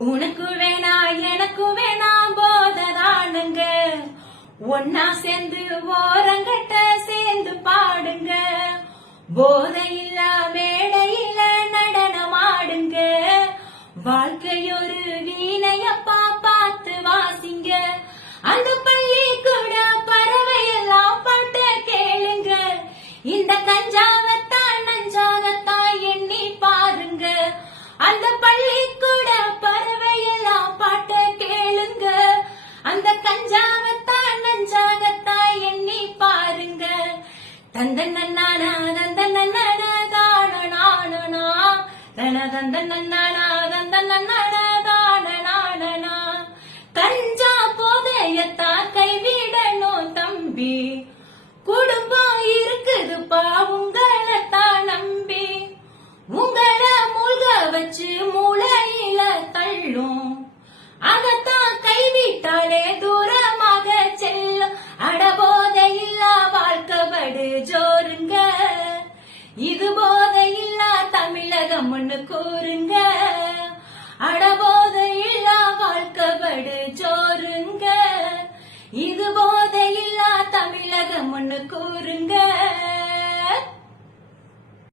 உனக்கு வேணா எனக்கு வேணா போததானுங்க, ஒன்னா சேர்ந்து ஓரங்கட்ட சேர்ந்து பாடுங்க, போதையில்ல மேடையில நடனமாடுங்க, வாழ்க்கையொரு வீணையப்பா பார்த்து வாசிங்க, அந்த பள்ளி கூட பறவையெல்லாம் பாட்ட கேளுங்க, இந்த கஞ்சாவத்தான் நஞ்சாகத்தான் எண்ணி பாருங்க, அந்த பள்ளி கூட பறவையெல்லாம் பாட்ட கேளுங்க, அந்த கஞ்சாவத்தான் நஞ்சாகத்தான் எண்ணி பாருங்க. தந்தன்னானா தந்தன்னானா தானனானா தன தந்தன்னானா தந்தன்னானா தானனானா, கஞ்சா போதையத்தா கைவிடணும் தம்பி, குடும்பம் இருக்குதுப்பா உங்களைத்தான் நம்பி, உங்களை மூழ்க வச்சு மூளையில தள்ளும், அதத்தான் கைவிட்டாலே தூரமாக செல்லும், அடபோதையில்லா வாழ்க்கைபடு ஜோருங்க, இது போதையில்லா தமிழகம் ஒண்ணு கூறுங்க, அடபோதையில்லா வாழ்க்கைபடு ஜோருங்க, இது போதையில்லா தமிழகம் ஒண்ணு கூறுங்க.